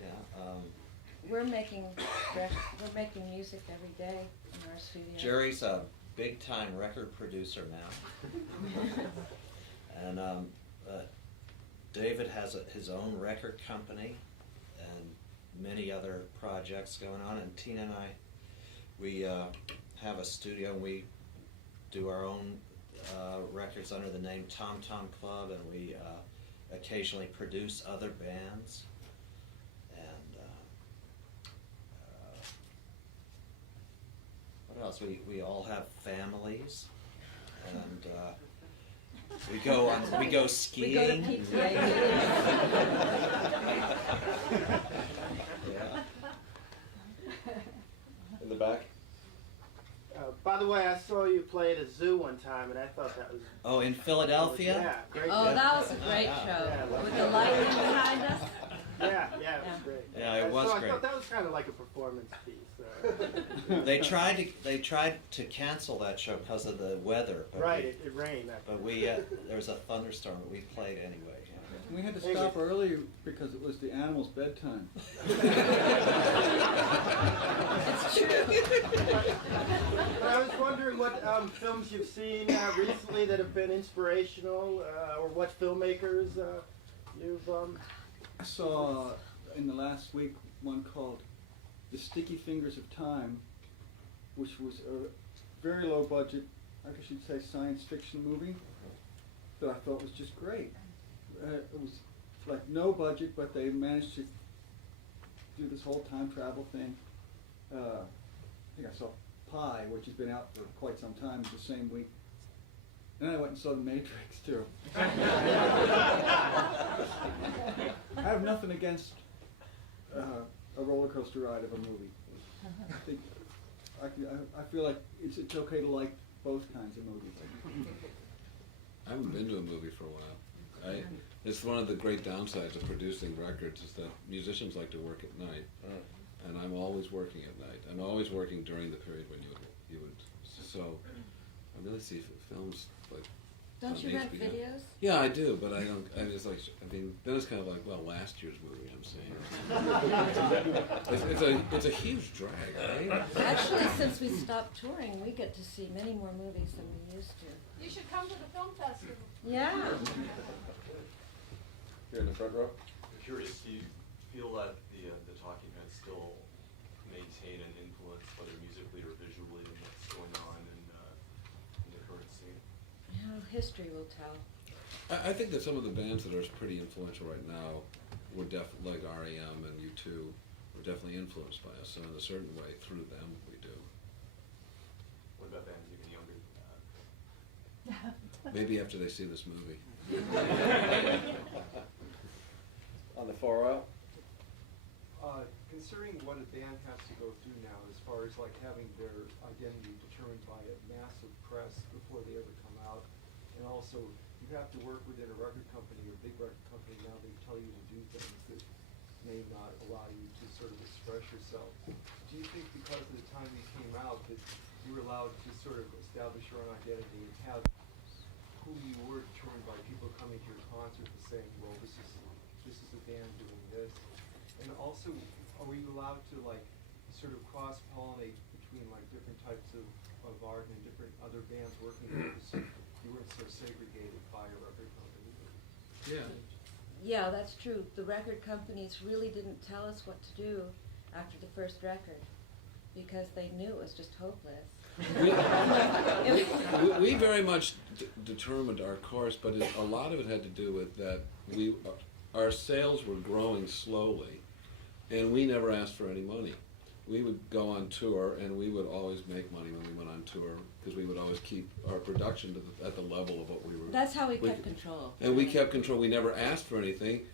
Yeah. We're making music every day in our studio. Jerry's a big-time record producer now. And David has his own record company and many other projects going on. And Tina and I, we have a studio, and we do our own records under the name Tom Tom Club, and we occasionally produce other bands. And what else? We all have families, and we go skiing. We go to PTA. Yeah. In the back. By the way, I saw you play at a zoo one time, and I thought that was... Oh, in Philadelphia? Yeah, great. Oh, that was a great show. With the lightning behind us. Yeah, it was great. Yeah, it was great. I thought that was kind of like a performance piece. They tried to cancel that show because of the weather. But right, it rained. But there was a thunderstorm, but we played anyway. We had to stop early because it was the animals' bedtime. It's true. I was wondering what films you've seen recently that have been inspirational, or what filmmakers you've... I saw in the last week one called The Sticky Fingers of Time, which was a very low budget, I guess you'd say science fiction movie, that I thought was just great. It was like no budget, but they managed to do this whole time travel thing. I think I saw Pi, which has been out for quite some time, the same week. And I went and saw The Matrix, too. I have nothing against a roller coaster ride of a movie. I feel like it's okay to like both kinds of movies. I haven't been to a movie for a while. It's one of the great downsides of producing records is that musicians like to work at night, and I'm always working at night. I'm always working during the period when you would. So I really see films like. Don't you rent videos? Yeah, I do, but I don't. I mean, it's like, then it's kind of like, well, last year's movie. I'm saying it's a huge drag, right? Actually, since we stopped touring, we get to see many more movies than we used to. You should come to the film festival. Yeah. Here in the front row. I'm curious, do you feel that the talking heads still maintain an influence, whether musically or visually, in what's going on in the current scene? History will tell. I think that some of the bands that are pretty influential right now were definitely, like R.E.M. and U2, were definitely influenced by us. So in a certain way, through them, we do. What about bands even younger than that? Maybe after they see this movie. On the far aisle. Considering what a band has to go through now, as far as like having their identity determined by a massive press before they ever come out, and also you have to work within a record company or big record company now. They tell you to do things that may not allow you to sort of express yourself. Do you think because of the time you came out that you were allowed to sort of establish your own identity and have who you were determined by people coming to your concert and saying, well, this is a band doing this? And also, are we allowed to like sort of cross-pollinate between like different types of art and different other bands working together, so you weren't so segregated by a record company? Yeah. Yeah, that's true. The record companies really didn't tell us what to do after the first record because they knew it was just hopeless. We very much determined our course, but a lot of it had to do with that our sales were growing slowly, and we never asked for any money. We would go on tour, and we would always make money when we went on tour because we would always keep our production at the level of what we were. That's how we kept control. And we kept control. We never asked for anything.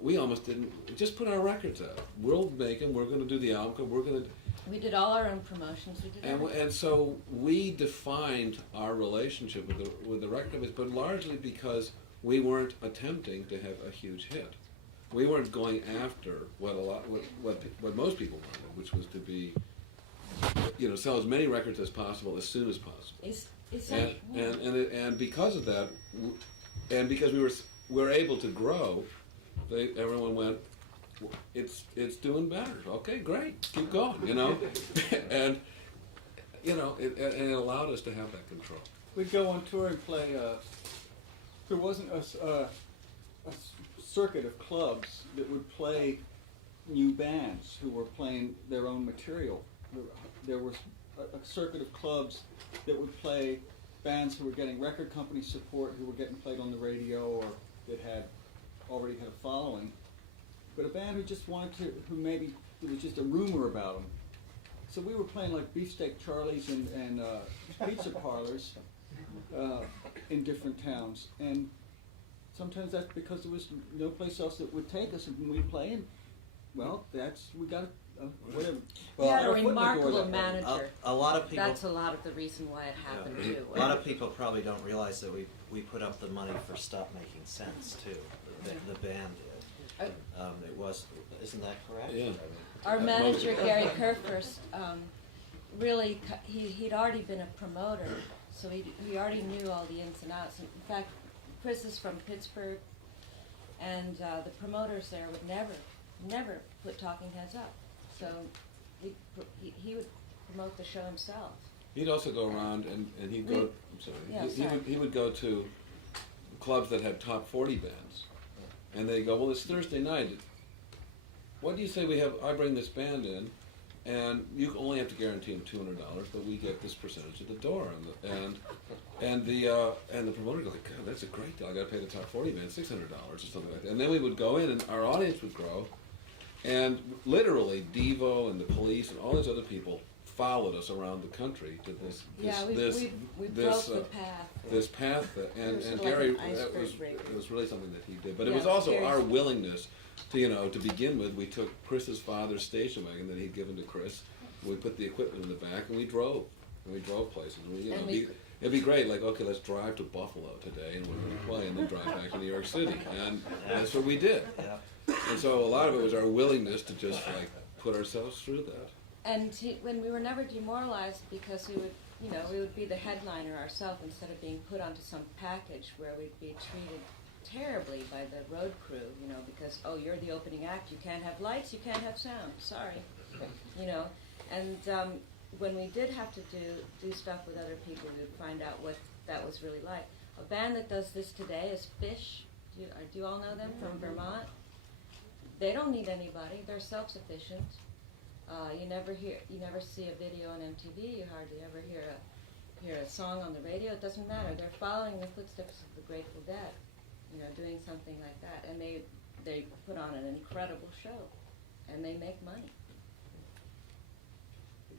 We almost didn't. Just put our records out. We'll make them. We're going to do the album. We're going to. We did all our own promotions. We did everything. And so we defined our relationship with the record companies, but largely because we weren't attempting to have a huge hit. We weren't going after what most people wanted, which was to be, sell as many records as possible as soon as possible. And because of that, and because we were able to grow, everyone went, it's doing better. Okay, great, keep going, and it allowed us to have that control. We'd go on tour and play. There wasn't a circuit of clubs that would play new bands who were playing their own material. There was a circuit of clubs that would play bands who were getting record company support, who were getting played on the radio, or that already had a following. But a band who just wanted to, who maybe it was just a rumor about them. So we were playing like Beefsteak Charlie's and pizza parlors in different towns, and sometimes that's because there was no place else that would take us, and when we play, and well, we got whatever. We had a remarkable manager. A lot of people. That's a lot of the reason why it happened too. A lot of people probably don't realize that we put up the money for Stop Making Sense too. The band did. It was. Isn't that correct? Yeah. Our manager Gary Kerfurst, really, he'd already been a promoter, so he already knew all the ins and outs. In fact, Chris is from Pittsburgh, and the promoters there would never put Talking Heads up. So he would promote the show himself. He'd also go around and he'd go. I'm sorry. Yeah, He would go to clubs that had top 40 bands, and they go, well, it's Thursday night. What do you say I bring this band in, and you only have to guarantee them $200, but we get this percentage at the door, and the promoter goes, God, that's a great deal. I got to pay the top 40 band $600 or something like that. And then we would go in, and our audience would grow, and literally Devo and the Police and all these other people followed us around the country to this broke the path. This path, and like Gary, it was really something that he did. But it was also our willingness to begin with. We took Chris's father's station wagon that he'd given to Chris. We put the equipment in the back, and we drove places. It'd be great, like, okay, let's drive to Buffalo today, and we're going to play, and then drive back to New York City, and that's what we did. And so a lot of it was our willingness to just put ourselves through that. And when we were never demoralized because we would be the headliner ourselves instead of being put onto some package where we'd be treated terribly by the road crew, because, oh, you're the opening act, you can't have lights, you can't have sound, sorry, And when we did have to do stuff with other people, we would find out what that was really like. A band that does this today is Fish. Do you all know them from Vermont? They don't need anybody. They're self-sufficient. You never see a video on MTV. You hardly ever hear a song on the radio. It doesn't matter. They're following the footsteps of the Grateful Dead, doing something like that, and they put on an incredible show, and they make money.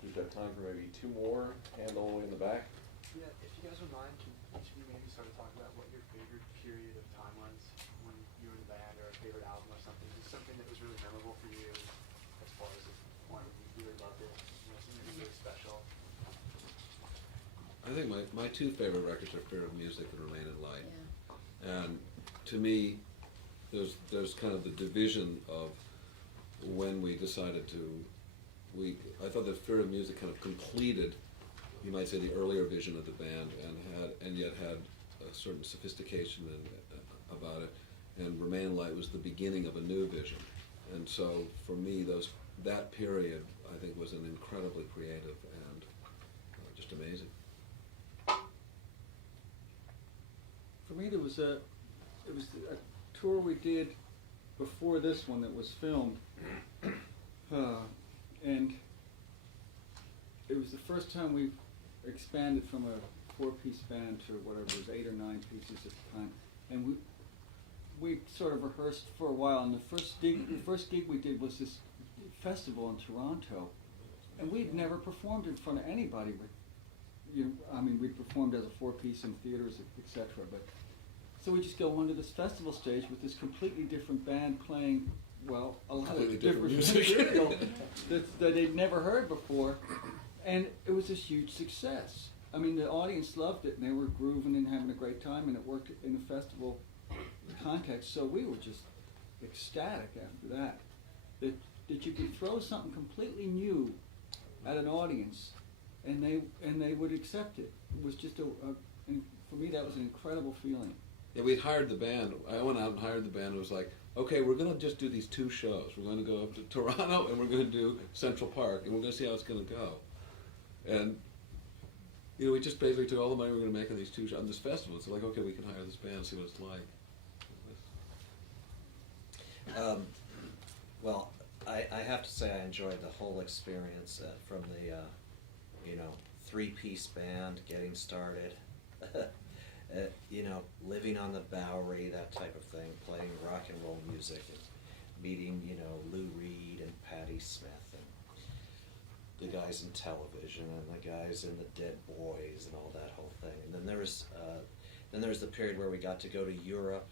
We've got time for maybe two more. Hand all the way in the back. Yeah, if you guys would mind, can each of you maybe sort of talk about what your favorite period of time was when you were in the band, or a favorite album or something? Just something that was really memorable for you as far as one you really loved it, something that was really special. I think my two favorite records are Fear of Music and Remain in Light. Yeah. And to me, there's kind of the division of when we decided to. I thought that Fear of Music kind of completed, you might say, the earlier vision of the band, and yet had a certain sophistication about it. And Remain in Light was the beginning of a new vision. And so for me, that period, I think, was an incredibly creative and just amazing. For me, it was a tour we did before this one that was filmed, and it was the first time we expanded from a 4-piece band to whatever it was, 8 or 9 pieces at the time, and we sort of rehearsed for a while. And the first gig we did was this festival in Toronto, and we'd never performed in front of anybody. But I mean, we performed as a 4-piece in theaters, etc. But so we just go onto this festival stage with this completely different band playing, well, a lot Completely of different different music. material that they'd never heard before, and it was this huge success. I mean, the audience loved it, and they were grooving and having a great time, and it worked in the festival context. So we were just ecstatic after that you could throw something completely new at an audience, and they would accept it. It was just and for me, that was an incredible feeling. Yeah, we'd hired the band. I went out and hired the band. It was like, okay, we're going to just do these 2 shows. We're going to go up to Toronto, and we're going to do Central Park, and we're going to see how it's going to go. And we just basically took all the money we were going to make on these 2 shows, on this festival. It's like, okay, we can hire this band and see what it's like. Well, I have to say I enjoyed the whole experience from the 3-piece band getting started, living on the Bowery, that type of thing, playing rock and roll music, and meeting Lou Reed and Patti Smith and the guys in television and the guys in the Dead Boys and all that whole thing. And then there was the period where we got to go to Europe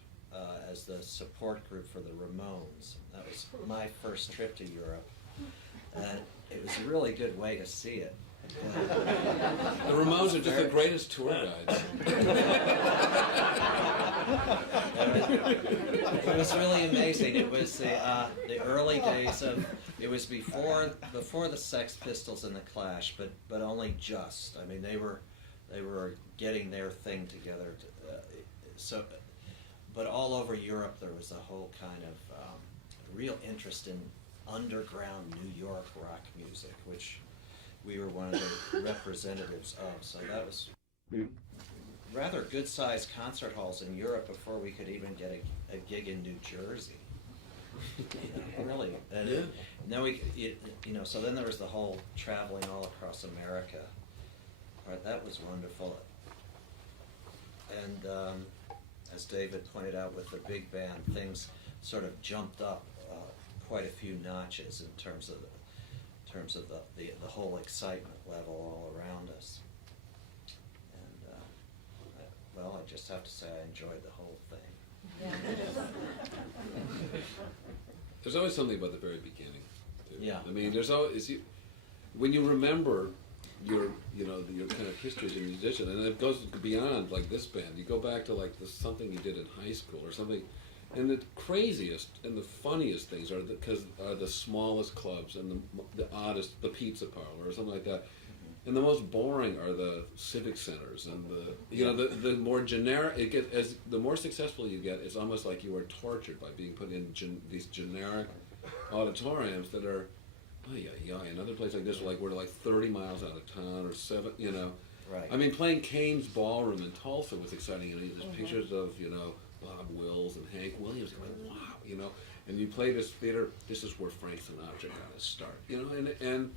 as the support group for the Ramones. That was my first trip to Europe. It was a really good way to see it. The Ramones are just the greatest tour guides. It was really amazing. It was the early days of. It was before the Sex Pistols and the Clash, but only just. I mean, they were getting their thing together. But all over Europe, there was a whole kind of real interest in underground New York rock music, which we were one of the representatives of. So that was rather good-sized concert halls in Europe before we could even get a gig in New Jersey. Really. And then so then there was the whole traveling all across America. Right, that was wonderful. And as David pointed out, with the big band, things sort of jumped up quite a few notches in terms of the whole excitement level all around us. And I just have to say I enjoyed the whole thing. There's always something about the very beginning, too. Yeah. I mean, there's always when you remember your kind of history as a musician, and it goes beyond like this band. You go back to like something you did in high school or something, and the craziest and the funniest things are the smallest clubs and the oddest, the pizza parlor or something like that. And the most boring are the civic centers, and the more generic it gets. As the more successful you get, it's almost like you are tortured by being put in these generic auditoriums that are, another place like this, we're like 30 miles out of town or 7, Right. I mean, playing Kane's Ballroom in Tulsa was exciting, and there's pictures of Bob Wills and Hank Williams. You're like, wow, and you play this theater. This is where Frank Sinatra got his start, and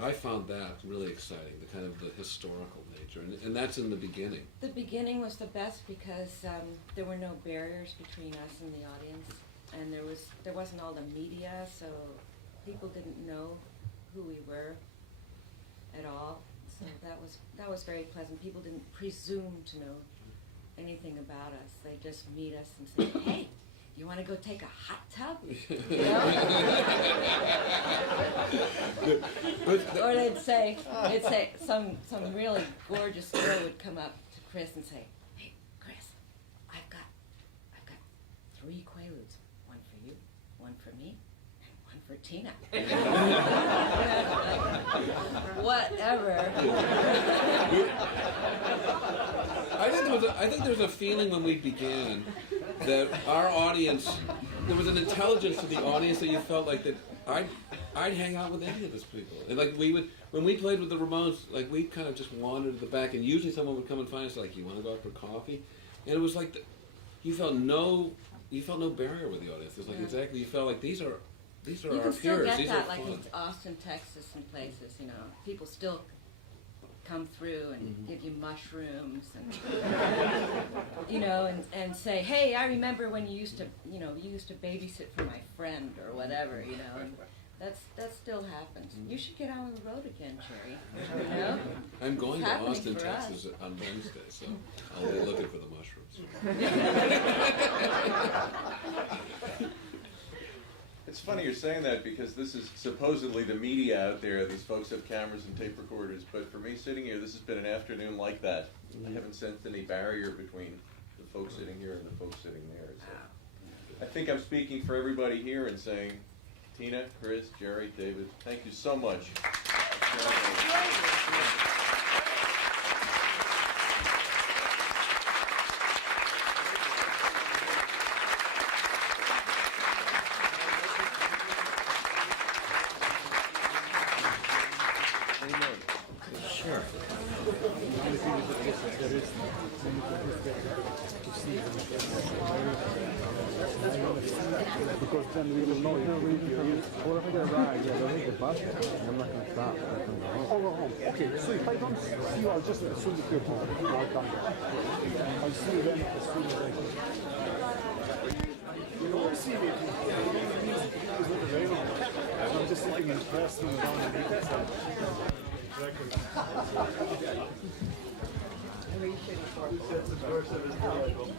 I found that really exciting, the kind of the historical nature, and that's in the beginning. The beginning was the best because there were no barriers between us and the audience, and there wasn't all the media, so people didn't know who we were at all. So that was very pleasant. People didn't presume to know anything about us. They just meet us and say, "Hey, you want to go take a hot tub?" Or they'd say some really gorgeous girl would come up to Chris and say, "Hey, Chris, I've got 3 Quaaludes, one for you, one for me, and one for Tina." Whatever. I think there was a feeling when we began that our audience, there was an intelligence to the audience that you felt like that I'd hang out with any of those people. And like when we played with the Ramones, like we kind of just wandered to the back, and usually someone would come and find us like, "You want to go out for coffee?" And it was like you felt no you felt no barrier with the audience. It's like exactly, you felt like these are You our can still peers. get These that, are like fun. in Austin, Texas, and places. You know, people still come through and give you mushrooms and you know, and say, hey, I remember when you used to babysit for my friend or whatever. You know, and that still happens. You should get out on the road again, Jerry. You know, I'm going It's to happening Austin, for us. Texas on Wednesday, so I'll be looking for the mushrooms. It's funny you're saying that because this is supposedly the media out there. These folks have cameras and tape recorders, but for me sitting here, this has been an afternoon like that. I haven't sensed any barrier between the folks sitting here and the folks sitting there. So I think I'm speaking for everybody here in saying, Tina, Chris, Jerry, David, thank you so much. Sure. Because then we will know if or if I get a ride, yeah, they'll hit the bus, and I'm not going to stop. I'll go home. Okay, so if I don't see you, I'll just as soon as you get home, I'll come back. I'll see you then as soon as I can. You don't see me. It's not available. I'm just sitting in press and down and Subversive is delightful.